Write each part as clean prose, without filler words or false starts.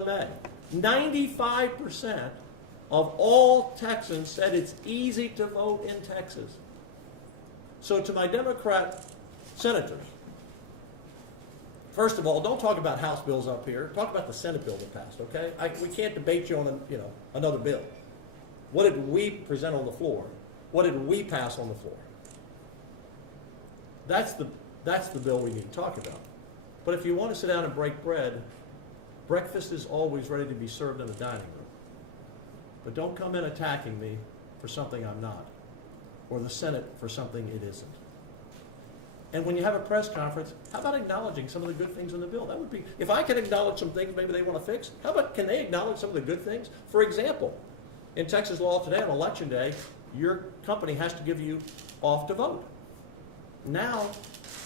May. 95% of all Texans said it's easy to vote in Texas. So to my Democrat senators, first of all, don't talk about House bills up here. Talk about the Senate bill that passed, okay? We can't debate you on another bill. What did we present on the floor? What did we pass on the floor? That's the bill we need to talk about. But if you want to sit down and break bread, breakfast is always ready to be served in the dining room. But don't come in attacking me for something I'm not, or the Senate for something it isn't. And when you have a press conference, how about acknowledging some of the good things in the bill? That would be, if I can acknowledge some things maybe they want to fix, how about can they acknowledge some of the good things? For example, in Texas law today on election day, your company has to give you off to vote. Now,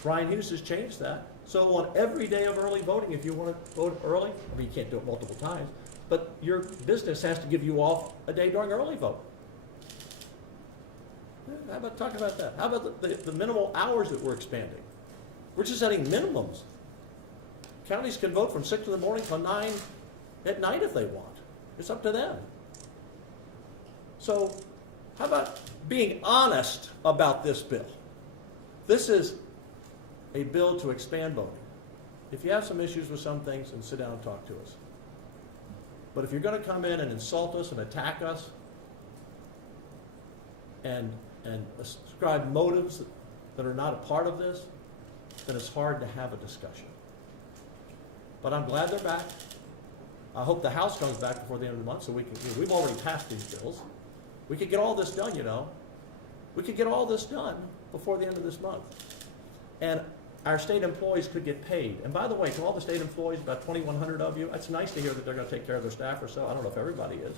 Brian Hughes has changed that. So on every day of early voting, if you want to vote early, I mean, you can't do it multiple times, but your business has to give you off a day during early vote. How about talking about that? How about the minimal hours that we're expanding? We're just setting minimums. Counties can vote from 6 in the morning till 9 at night if they want. It's up to them. So how about being honest about this bill? This is a bill to expand voting. If you have some issues with some things, then sit down and talk to us. But if you're going to come in and insult us and attack us and ascribe motives that are not a part of this, then it's hard to have a discussion. But I'm glad they're back. I hope the House comes back before the end of the month so we can, we've already passed these bills. We could get all this done, We could get all this done before the end of this month. And our state employees could get paid. And by the way, to all the state employees, about 2,100 of you, it's nice to hear that they're going to take care of their staff or so. I don't know if everybody is.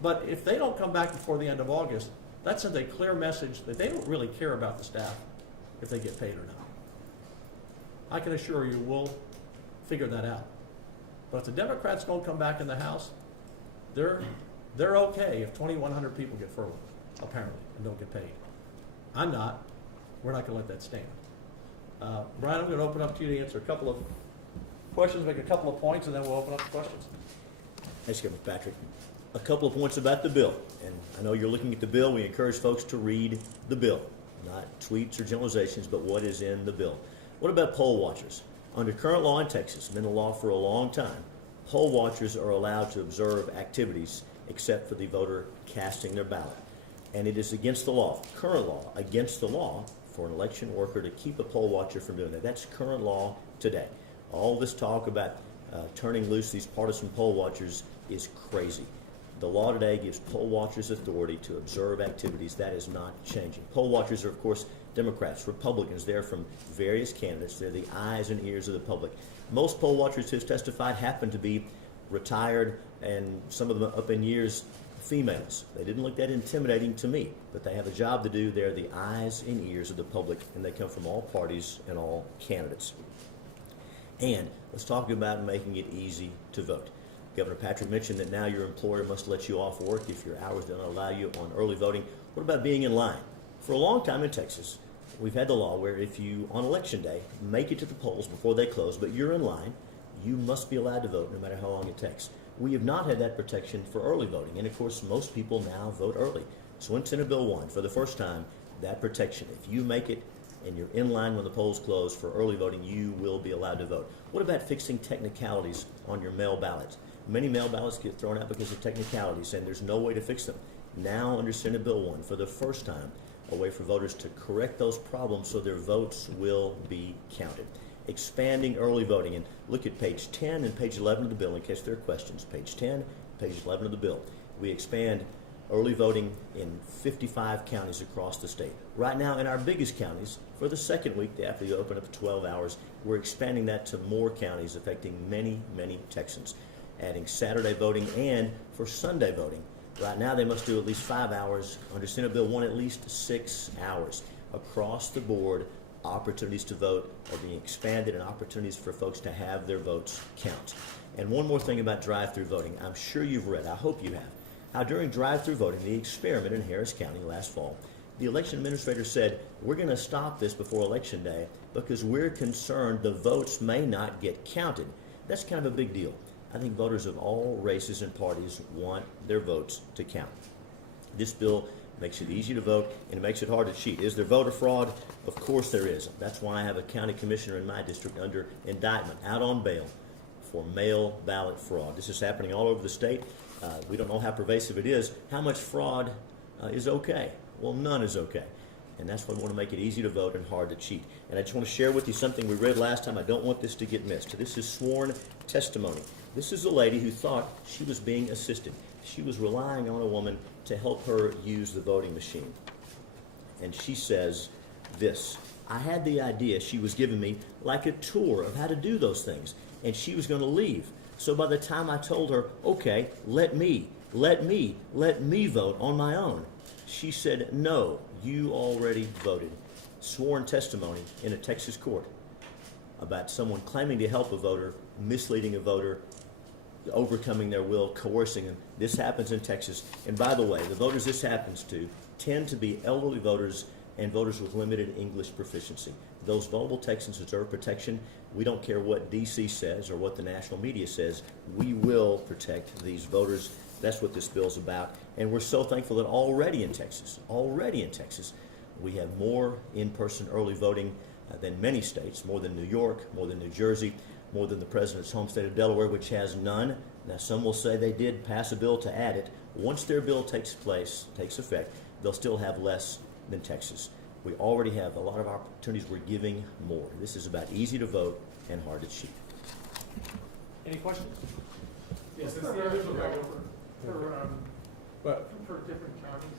But if they don't come back before the end of August, that sends a clear message that they don't really care about the staff if they get paid or not. I can assure you we'll figure that out. But if the Democrats don't come back in the House, they're okay if 2,100 people get furloughed, apparently, and don't get paid. I'm not. We're not going to let that stand. Brian, I'm going to open up to you to answer a couple of questions, make a couple of points, and then we'll open up to questions. Thanks, Governor Patrick. A couple of points about the bill. And I know you're looking at the bill. We encourage folks to read the bill, not tweets or generalizations, but what is in the bill. What about poll watchers? Under current law in Texas, been the law for a long time, poll watchers are allowed to observe activities except for the voter casting their ballot. And it is against the law, current law, against the law for an election worker to keep a poll watcher from doing that. That's current law today. All this talk about turning loose these partisan poll watchers is crazy. The law today gives poll watchers authority to observe activities. That is not changing. Poll watchers are, of course, Democrats, Republicans. They're from various candidates. They're the eyes and ears of the public. Most poll watchers who have testified happen to be retired, and some of them up in years, females. They didn't look that intimidating to me, but they have a job to do. They're the eyes and ears of the public, and they come from all parties and all candidates. And let's talk about making it easy to vote. Governor Patrick mentioned that now your employer must let you off work if your hours don't allow you on early voting. What about being in line? For a long time in Texas, we've had the law where if you, on election day, make it to the polls before they close, but you're in line, you must be allowed to vote no matter how long it takes. We have not had that protection for early voting, and of course most people now vote early. So in Senate Bill 1, for the first time, that protection, if you make it and you're in line when the polls close for early voting, you will be allowed to vote. What about fixing technicalities on your mail ballots? Many mail ballots get thrown out because of technicalities, and there's no way to fix them. Now, under Senate Bill 1, for the first time, a way for voters to correct those problems so their votes will be counted. Expanding early voting, and look at page 10 and page 11 of the bill in case there are questions. Page 10, page 11 of the bill. We expand early voting in 55 counties across the state. Right now, in our biggest counties, for the second week after you open up 12 hours, we're expanding that to more counties, affecting many, many Texans. Adding Saturday voting and for Sunday voting. Right now they must do at least 5 hours. Under Senate Bill 1, at least 6 hours. Across the board, opportunities to vote are being expanded and opportunities for folks to have their votes count. And one more thing about drive-through voting. I'm sure you've read, I hope you have, how during drive-through voting, the experiment in Harris County last fall, the election administrator said, we're going to stop this before Election Day because we're concerned the votes may not get counted. That's kind of a big deal. I think voters of all races and parties want their votes to count. This bill makes it easy to vote, and it makes it hard to cheat. Is there voter fraud? Of course there is. That's why I have a county commissioner in my district under indictment, out on bail, for mail ballot fraud. This is happening all over the state. We don't know how pervasive it is. How much fraud is okay? Well, none is okay. And that's why we want to make it easy to vote and hard to cheat. And I just want to share with you something we read last time. I don't want this to get missed. This is sworn testimony. This is a lady who thought she was being assisted. She was relying on a woman to help her use the voting machine. And she says this: I had the idea she was giving me like a tour of how to do those things, and she was going to leave. So by the time I told her, okay, let me vote on my own, she said, no, you already voted. Sworn testimony in a Texas court about someone claiming to help a voter, misleading a voter, overcoming their will, coercing them. This happens in Texas. And by the way, the voters this happens to tend to be elderly voters and voters with limited English proficiency. Those vulnerable Texans deserve protection. We don't care what D.C. says or what the national media says. We will protect these voters. That's what this bill's about. And we're so thankful that already in Texas, we have more in-person early voting than many states, more than New York, more than New Jersey, more than the president's home state of Delaware, which has none. Now, some will say they did pass a bill to add it. Once their bill takes effect, they'll still have less than Texas. We already have a lot of opportunities. We're giving more. This is about easy to vote and hard to cheat. Any questions? Yes, it's the original for different counties.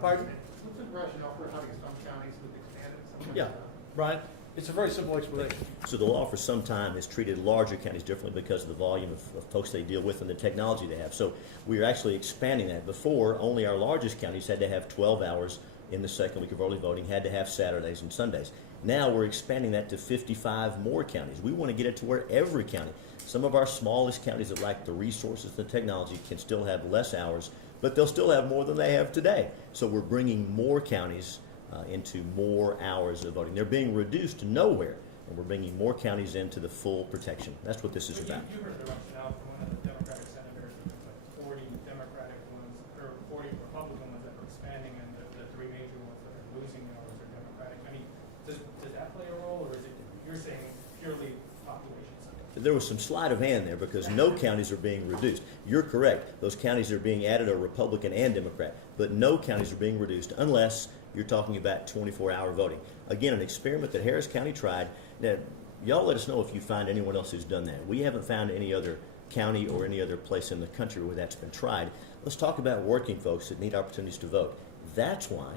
Pardon? What's the rationale for having some counties with expanded, some counties Yeah, not? Brian, it's a very simple explanation. So the law for some time has treated larger counties differently because of the volume of folks they deal with and the technology they have. So we are actually expanding that. Before, only our largest counties had to have 12 hours in the second week of early voting, had to have Saturdays and Sundays. Now we're expanding that to 55 more counties. We want to get it to where every county, some of our smallest counties that lack the resources, the technology, can still have less hours, but they'll still have more than they have today. So we're bringing more counties into more hours of voting. They're being reduced to nowhere, and we're bringing more counties into the full protection. That's what this is about. You heard the rationale from one of the Democratic senators, like 40 Democratic ones, or 40 Republican ones that are expanding, and the three major ones that are losing hours are Democratic. I mean, does that play a role, or is it, you're saying, purely population centered? There was some sleight of hand there because no counties are being reduced. You're correct. Those counties that are being added are Republican and Democrat, but no counties are being reduced unless you're talking about 24-hour voting. Again, an experiment that Harris County tried. Now, y'all let us know if you find anyone else who's done that. We haven't found any other county or any other place in the country where that's been tried. Let's talk about working folks that need opportunities to vote. That's why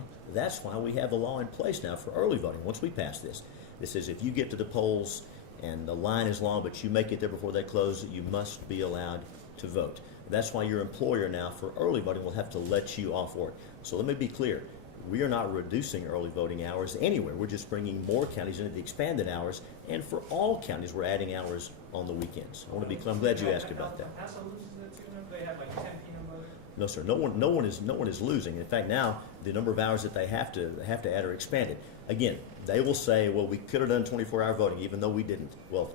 we have a law in place now for early voting. Once we pass this, this says if you get to the polls and the line is long, but you make it there before they close, you must be allowed to vote. That's why your employer now for early voting will have to let you off work. So let me be clear. We are not reducing early voting hours anywhere. We're just bringing more counties into the expanded hours, and for all counties, we're adding hours on the weekends. I want to be clear. I'm glad you asked about that. Paso loses it too. They have like 10 peanut butter. No, sir. No one is losing. In fact, now the number of hours that they have to add are expanded. Again, they will say, well, we could have done 24-hour voting even though we didn't. Well,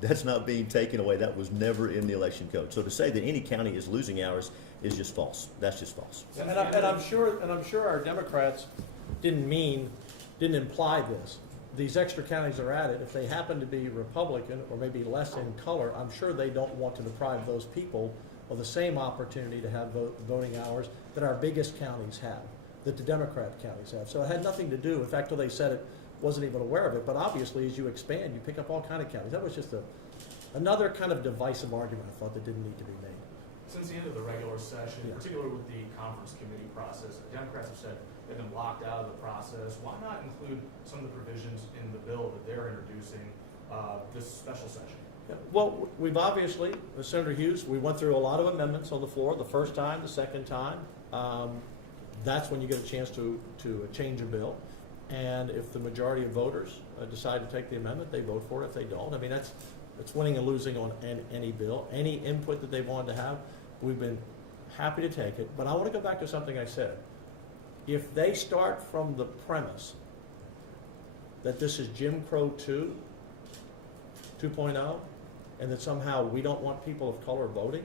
that's not being taken away. That was never in the election code. So to say that any county is losing hours is just false. That's just false. And I'm sure our Democrats didn't imply this. These extra counties are added. If they happen to be Republican or maybe less in color, I'm sure they don't want to deprive those people of the same opportunity to have voting hours that our biggest counties have, that the Democrat counties have. So it had nothing to do, in fact, till they said it, wasn't even aware of it. But obviously, as you expand, you pick up all kind of counties. That was just another kind of divisive argument, I thought, that didn't need to be made. Since the end of the regular session, Yeah. particularly with the conference committee process, the Democrats have said they've been locked out of the process. Why not include some of the provisions in the bill that they're introducing this special session? Yeah, well, we've obviously, with Senator Hughes, we went through a lot of amendments on the floor, the first time, the second time. That's when you get a chance to change a bill. And if the majority of voters decide to take the amendment, they vote for it. If they don't, I mean, that's winning and losing on any bill. Any input that they wanted to have, we've been happy to take it. But I want to go back to something I said. If they start from the premise that this is Jim Crow 2.0, and that somehow we don't want people of color voting,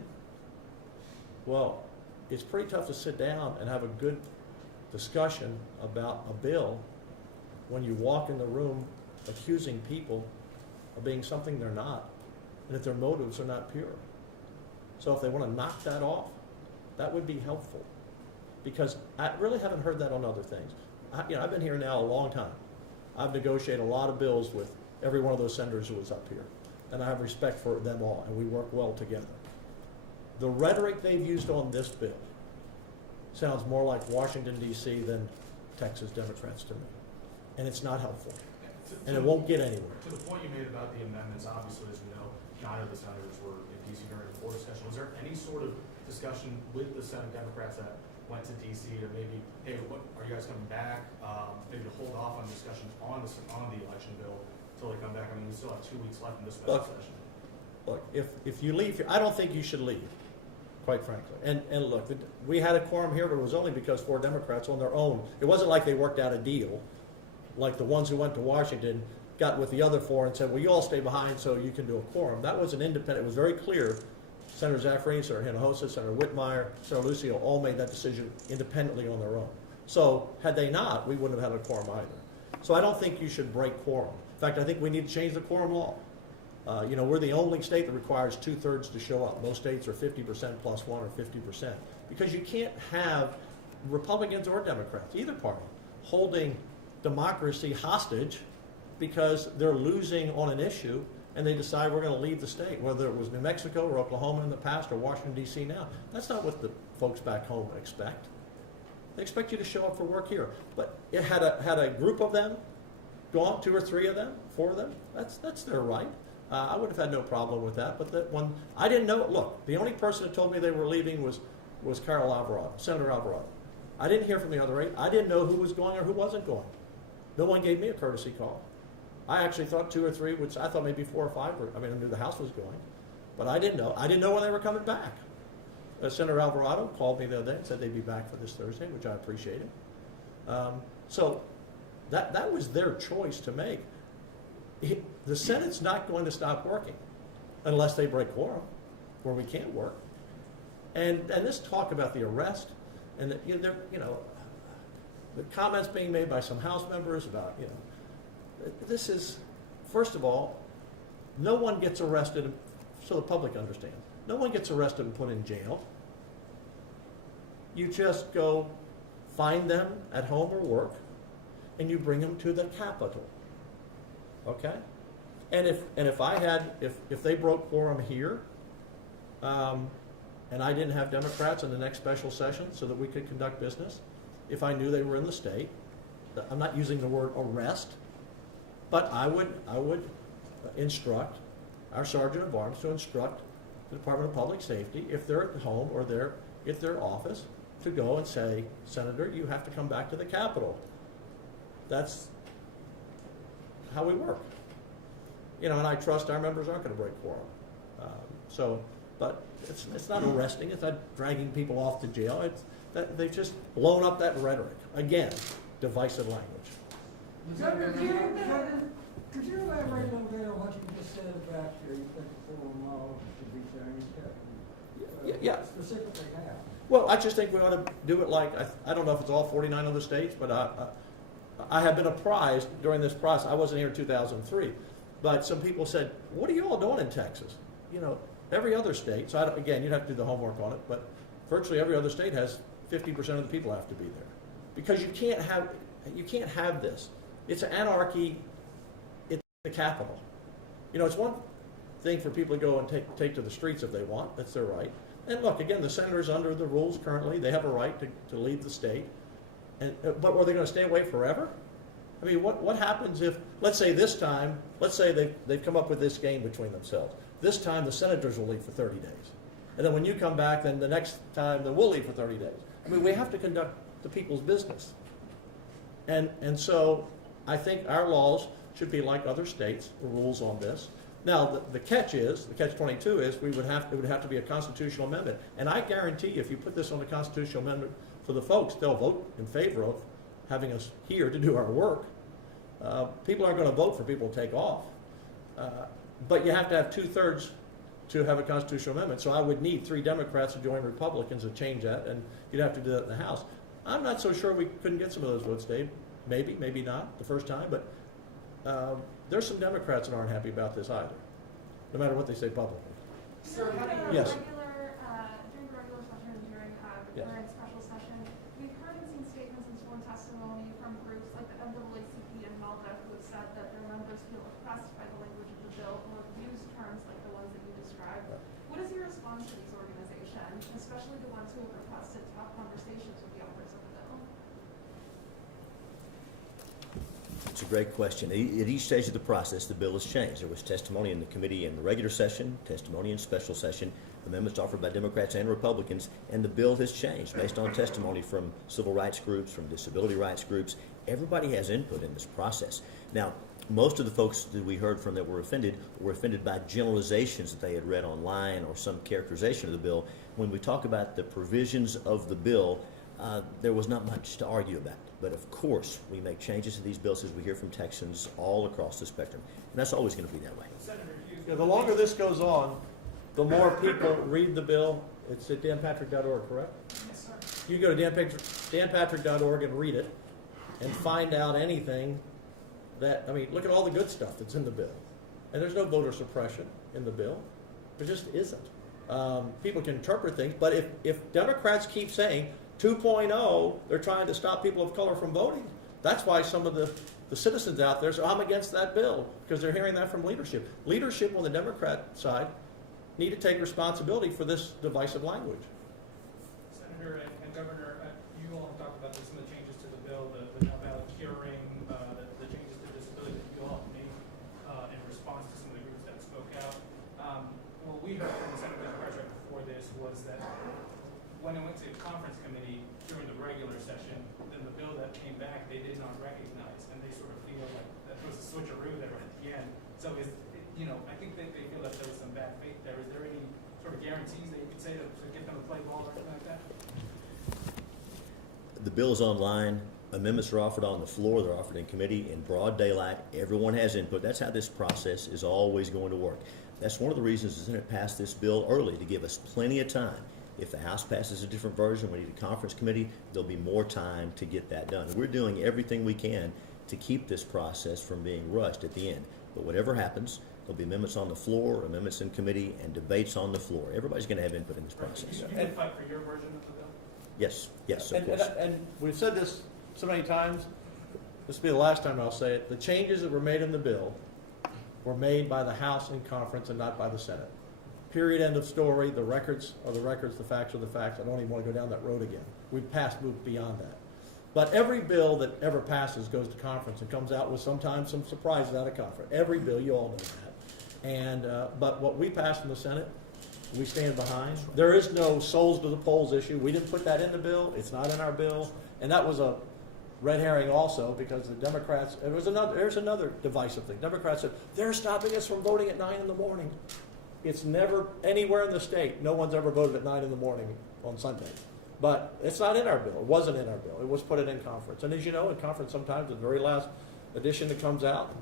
well, it's pretty tough to sit down and have a good discussion about a bill when you walk in the room accusing people of being something they're not, and that their motives are not pure. So if they want to knock that off, that would be helpful, because I really haven't heard that on other things. I've been here now a long time. I've negotiated a lot of bills with every one of those senators who was up here, and I have respect for them all, and we work well together. The rhetoric they've used on this bill sounds more like Washington, D.C. than Texas Democrats to me, and it's not helpful, and it won't get anywhere. To the point you made about the amendments, obviously, as we know, neither of the senators were in D.C. during the floor discussion. Was there any sort of discussion with the Senate Democrats that went to D.C. to maybe, hey, what, are you guys coming back? Maybe to hold off on discussions on the election bill until they come back. I mean, we still have 2 weeks left in this special session. Look, if you leave here, I don't think you should leave, quite frankly. And look, we had a quorum here, but it was only because 4 Democrats on their own. It wasn't like they worked out a deal, like the ones who went to Washington got with the other 4 and said, well, you all stay behind so you can do a quorum. That was an independent, it was very clear. Senator Zaffarine, Senator Hinojosa, Senator Whitmire, Senator Lucio all made that decision independently on their own. So had they not, we wouldn't have had a quorum either. So I don't think you should break quorum. In fact, I think we need to change the quorum law. We're the only state that requires 2/3 to show up. Most states are 50% plus 1 or 50%. Because you can't have Republicans or Democrats, either party, holding democracy hostage because they're losing on an issue and they decide we're going to leave the state, whether it was New Mexico or Oklahoma in the past or Washington, D.C. now. That's not what the folks back home expect. They expect you to show up for work here. But it had a group of them gone, 2 or 3 of them, 4 of them, that's their right. I would have had no problem with that. But that one, I didn't know. Look, the only person who told me they were leaving was Carol Alvarado, Senator Alvarado. I didn't hear from the other 8. I didn't know who was going or who wasn't going. No one gave me a courtesy call. I actually thought 2 or 3, which I thought maybe 4 or 5. I knew the House was going, but I didn't know. I didn't know when they were coming back. Senator Alvarado called me the other day and said they'd be back for this Thursday, which I appreciated. So that was their choice to make. The Senate's not going to stop working unless they break quorum, where we can't work. And this talk about the arrest and the comments being made by some House members about this is, first of all, no one gets arrested, so the public understands. No one gets arrested and put in jail. You just go find them at home or work, and you bring them to the Capitol. Okay? And if they broke quorum here, and I didn't have Democrats in the next special session so that we could conduct business, if I knew they were in the state, I'm not using the word arrest, but I would instruct our Sergeant of Arms to instruct the Department of Public Safety, if they're at home or they're at their office, to go and say, Senator, you have to come back to the Capitol. That's how we work. And I trust our members aren't going to break quorum. But it's not arresting. It's not dragging people off to jail. It's that they've just blown up that rhetoric. Again, divisive language. Senator, could you elaborate a little bit on what you just said about your quorum law should be changed? Yeah. Specifically how? Well, I just think we ought to do it like, I don't know if it's all 49 other states, but I have been apprised during this process. I wasn't here in 2003, but some people said, what are you all doing in Texas? Every other state, so again, you'd have to do the homework on it, but virtually every other state has 50% of the people have to be there. Because you can't have this. It's anarchy at the Capitol. It's one thing for people to go and take to the streets if they want. That's their right. And look, again, the senators under the rules currently, they have a right to leave the state. But were they going to stay away forever? I mean, what happens if, let's say they've come up with this game between themselves. This time the senators will leave for 30 days. And then when you come back, then the next time then we'll leave for 30 days. I mean, we have to conduct the people's business. And so I think our laws should be like other states, the rules on this. Now, the catch-22 is it would have to be a constitutional amendment. And I guarantee you, if you put this on the constitutional amendment for the folks, they'll vote in favor of having us here to do our work. People aren't going to vote for people to take off. But you have to have 2/3 to have a constitutional amendment. So I would need 3 Democrats to join Republicans to change that, and you'd have to do that in the House. I'm not so sure we couldn't get some of those votes, Dave. Maybe, maybe not the first time, but there's some Democrats that aren't happy about this either, no matter what they say publicly. Sir, how do you? Yes. During the regular session and during Yes. during special session, we've heard and seen statements and sworn testimony from groups like the NAACP and Malta who have said that their members feel oppressed by the language of the bill or use terms like the ones that you described. What is your response to these organizations, especially the ones who have requested to have conversations with the authors of the bill? It's a great question. At each stage of the process, the bill has changed. There was testimony in the committee in the regular session, testimony in special session, amendments offered by Democrats and Republicans, and the bill has changed based on testimony from civil rights groups, from disability rights groups. Everybody has input in this process. Now, most of the folks that we heard from that were offended by generalizations that they had read online or some characterization of the bill. When we talk about the provisions of the bill, there was not much to argue about. But of course, we make changes to these bills as we hear from Texans all across the spectrum. And that's always going to be that way. Senator Hughes. Yeah, the longer this goes on, the more people read the bill. It's at danpatrick.org, correct? Yes, sir. You can go to danpatrick.org and read it and find out anything that, I mean, look at all the good stuff that's in the bill. And there's no voter suppression in the bill. There just isn't. People can interpret things, but if Democrats keep saying 2.0, they're trying to stop people of color from voting. That's why some of the citizens out there say, I'm against that bill, because they're hearing that from leadership. Leadership on the Democrat side need to take responsibility for this divisive language. Senator and Governor, you all have talked about some of the changes to the bill, the about curing, the changes to disability that you all made in response to some of the groups that spoke out. What we heard from the Senate Democrats right before this was that when it went to conference committee during the regular session, then the bill that came back they did not recognize, and they sort of feel like that was a switcheroo there at the end. So I think they feel that there was some bad faith there. Is there any sort of guarantees that you could say to get them to play ball or anything like that? The bill is online. Amendments are offered on the floor. They're offered in committee in broad daylight. Everyone has input. That's how this process is always going to work. That's one of the reasons the Senate passed this bill early, to give us plenty of time. If the House passes a different version, we need a conference committee, there'll be more time to get that done. We're doing everything we can to keep this process from being rushed at the end. But whatever happens, there'll be amendments on the floor, amendments in committee, and debates on the floor. Everybody's going to have input in this process. You would fight for your version of the bill? Yes, of And, course. and we've said this so many times, this will be the last time I'll say it, the changes that were made in the bill were made by the House in conference and not by the Senate. Period, end of story. The records are the records, the facts are the facts. I don't even want to go down that road again. We've moved beyond that. But every bill that ever passes goes to conference and comes out with sometimes some surprises out of conference. Every bill, you all know that. And but what we passed in the Senate, we stand behind. There is no souls to the polls issue. We didn't put that in the bill. It's not in our bill. And that was a red herring also, because the Democrats, there's another divisive thing. Democrats said, they're stopping us from voting at 9 in the morning. It's never anywhere in the state. No one's ever voted at 9 in the morning on Sunday. But it's not in our bill. It wasn't in our bill. It was put in conference. And as you know, in conference sometimes the very last edition that comes out,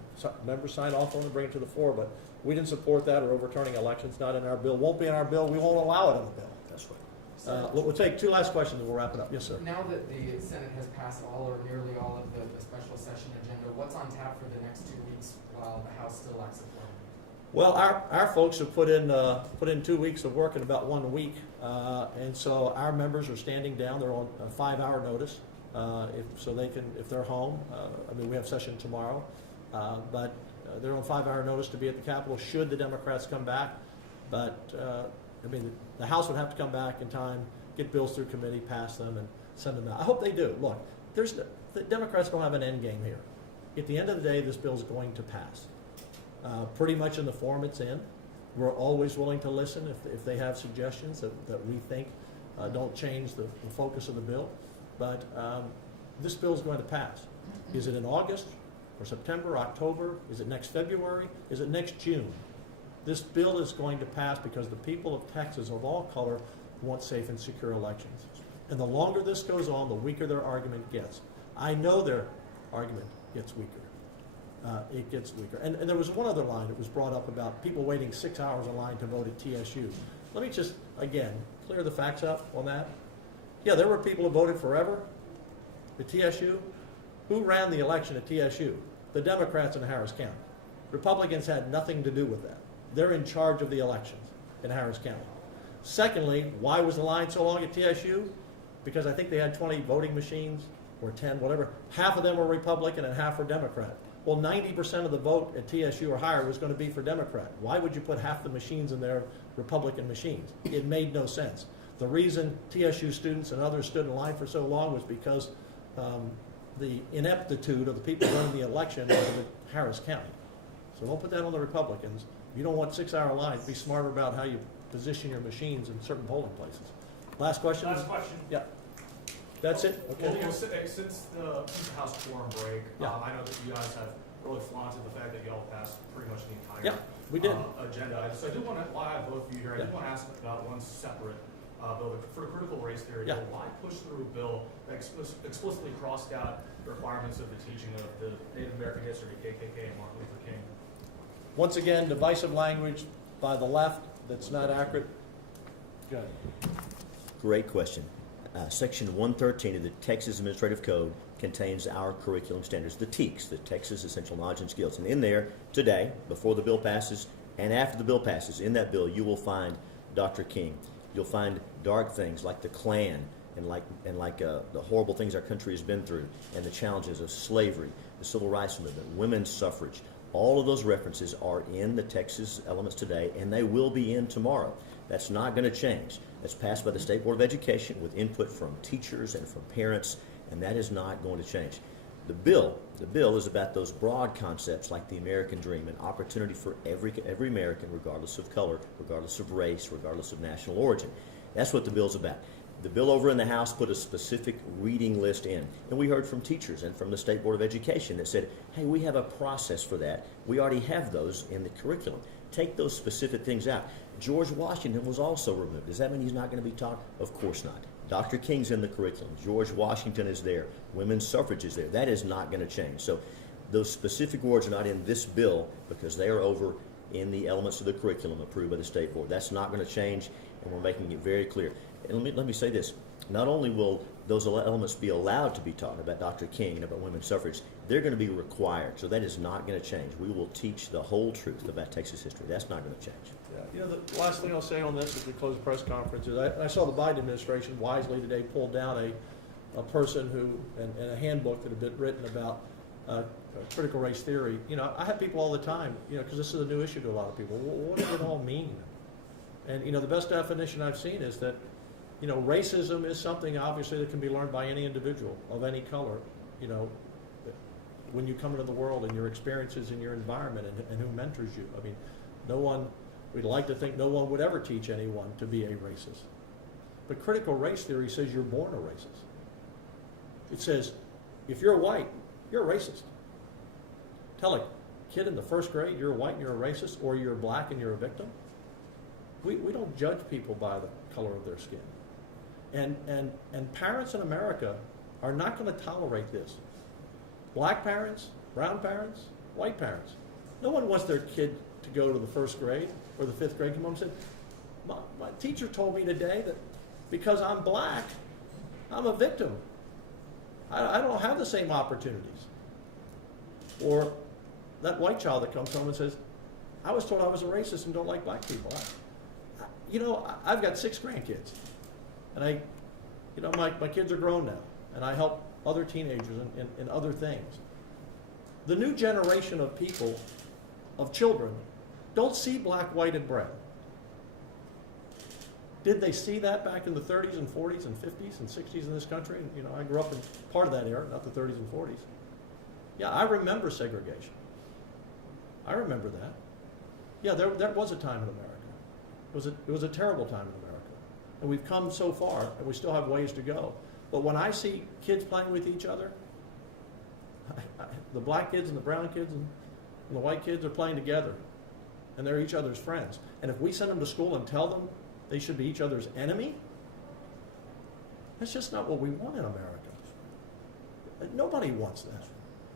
members sign off on it and bring it to the floor. But we didn't support that, or overturning elections. Not in our bill. Won't be in our bill. We won't allow it in the bill. That's right. We'll take 2 last questions and we'll wrap it up. Yes, sir. Now that the Senate has passed all or nearly all of the special session agenda, what's on tap for the next 2 weeks while the House still lacks a quorum? Well, our folks have put in 2 weeks of work in about 1 week, and so our members are standing down. They're on a 5-hour notice, so they can, if they're home. We have session tomorrow, but they're on 5-hour notice to be at the Capitol should the Democrats come back. But the House would have to come back in time, get bills through committee, pass them, and send them out. I hope they do. Look, the Democrats don't have an end game here. At the end of the day, this bill is going to pass. Pretty much in the form it's in. We're always willing to listen if they have suggestions that we think don't change the focus of the bill. But this bill is going to pass. Is it in August or September, October? Is it next February? Is it next June? This bill is going to pass because the people of Texas of all color want safe and secure elections. And the longer this goes on, the weaker their argument gets. I know their argument gets weaker. it gets weaker. And there was one other line that was brought up about people waiting 6 hours in line to vote at TSU. Let me just, again, clear the facts up on that. Yeah, there were people who voted forever at TSU. Who ran the election at TSU? The Democrats in Harris County. Republicans had nothing to do with that. They're in charge of the elections in Harris County. Secondly, why was the line so long at TSU? Because I think they had 20 voting machines, or 10, whatever. Half of them were Republican and half were Democrat. Well, 90% of the vote at TSU or higher was going to be for Democrat. Why would you put half the machines in there Republican machines? It made no sense. The reason TSU students and others stood in line for so long was because the ineptitude of the people running the election was in Harris County. So don't put that on the Republicans. If you don't want 6-hour lines, be smarter about how you position your machines in certain polling places. Last question? Last question. Yeah. That's it? Well, Okay. you know, since the House quorum break, Yeah. I know that you guys have really flaunted the fact that y'all passed pretty much the entire Yeah, we did. Agenda. So I did want to, while I have both of you here, I did Yeah. want to ask about one separate bill for the critical race theory. Yeah. Bill. Why push through a bill that explicitly crossed out the requirements of the teaching of the Native American history, KKK, and Martin Luther King? Once again, divisive language by the left that's not accurate. Go ahead. Great question. Section 113 of the Texas Administrative Code contains our curriculum standards, the TEKS, the Texas Essential Knowledge and Skills. And in there today, before the bill passes and after the bill passes, in that bill you will find Dr. King. You'll find dark things like the Klan and the horrible things our country has been through, and the challenges of slavery, the civil rights movement, women's suffrage. All of those references are in the Texas elements today, and they will be in tomorrow. That's not going to change. That's passed by the State Board of Education with input from teachers and from parents, and that is not going to change. The bill is about those broad concepts like the American dream, an opportunity for every American, regardless of color, regardless of race, regardless of national origin. That's what the bill's about. The bill over in the House put a specific reading list in, and we heard from teachers and from the State Board of Education that said, hey, we have a process for that. We already have those in the curriculum. Take those specific things out. George Washington was also removed. Does that mean he's not going to be taught? Of course not. Dr. King's in the curriculum. George Washington is there. Women's suffrage is there. That is not going to change. So those specific words are not in this bill because they are over in the elements of the curriculum approved by the State Board. That's not going to change, and we're making it very clear. And let me say this. Not only will those elements be allowed to be taught about Dr. King and about women's suffrage, they're going to be required. So that is not going to change. We will teach the whole truth about Texas history. That's not going to change. Yeah, you know, the last thing I'll say on this as we close the press conference is I saw the Biden administration wisely today pull down a person who, and a handbook that had been written about critical race theory. You know, I have people all the time, you know, because this is a new issue to a lot of people. What does it all mean? And, you know, the best definition I've seen is that, you know, racism is something obviously that can be learned by any individual of any color, you know, when you come into the world and your experiences in your environment and who mentors you. I mean, we'd like to think no one would ever teach anyone to be a racist. But critical race theory says you're born a racist. It says, if you're white, you're a racist. Tell a kid in the first grade you're white and you're a racist, or you're black and you're a victim. We don't judge people by the color of their skin. And parents in America are not going to tolerate this. Black parents, brown parents, white parents. No one wants their kid to go to the first grade or the fifth grade. Come home and say, my teacher told me today that because I'm black, I'm a victim. I don't have the same opportunities. Or that white child that comes home and says, I was told I was a racist and don't like black people. You know, I've got 6 grandkids, and my kids are grown now, and I help other teenagers in other things. The new generation of people, of children, don't see black, white, and brown. Did they see that back in the 30s and 40s and 50s and 60s in this country? And, you know, I grew up in part of that era, not the 30s and 40s. Yeah, I remember segregation. I remember that. Yeah, there was a time in America. It was a terrible time in America. And we've come so far, and we still have ways to go. But when I see kids playing with each other, the black kids and the brown kids and the white kids are playing together, and they're each other's friends. And if we send them to school and tell them they should be each other's enemy, that's just not what we want in America. Nobody wants that.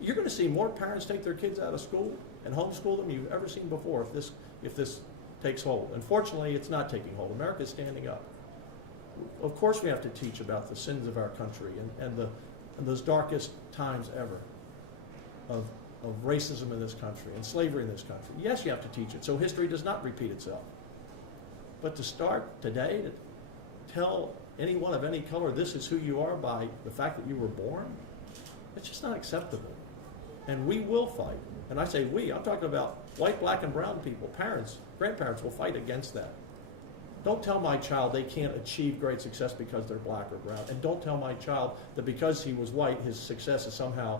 You're gonna see more parents take their kids out of school and homeschool them you've ever seen before if this takes hold. Unfortunately, it's not taking hold. America's standing up. Of course we have to teach about the sins of our country and those darkest times ever of racism in this country and slavery in this country. Yes, you have to teach it so history does not repeat itself. But to start today to tell anyone of any color this is who you are by the fact that you were born, it's just not acceptable. And we will fight. And I say we, I'm talking about white, black, and brown people, parents, grandparents will fight against that. Don't tell my child they can't achieve great success because they're black or brown. And don't tell my child that because he was white, his success is somehow,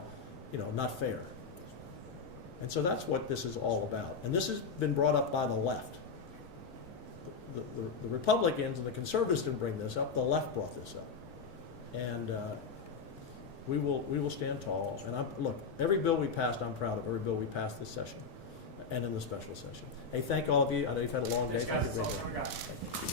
not fair. And so that's what this is all about. And this has been brought up by the left. The Republicans and the conservatives didn't bring this up. The left brought this up. And we will stand tall. And look, every bill we passed, I'm proud of every bill we passed this session and in the special session. Hey, thank all of you. I know you've had a long day. Thanks, guys. Thank you That's very all much. we got.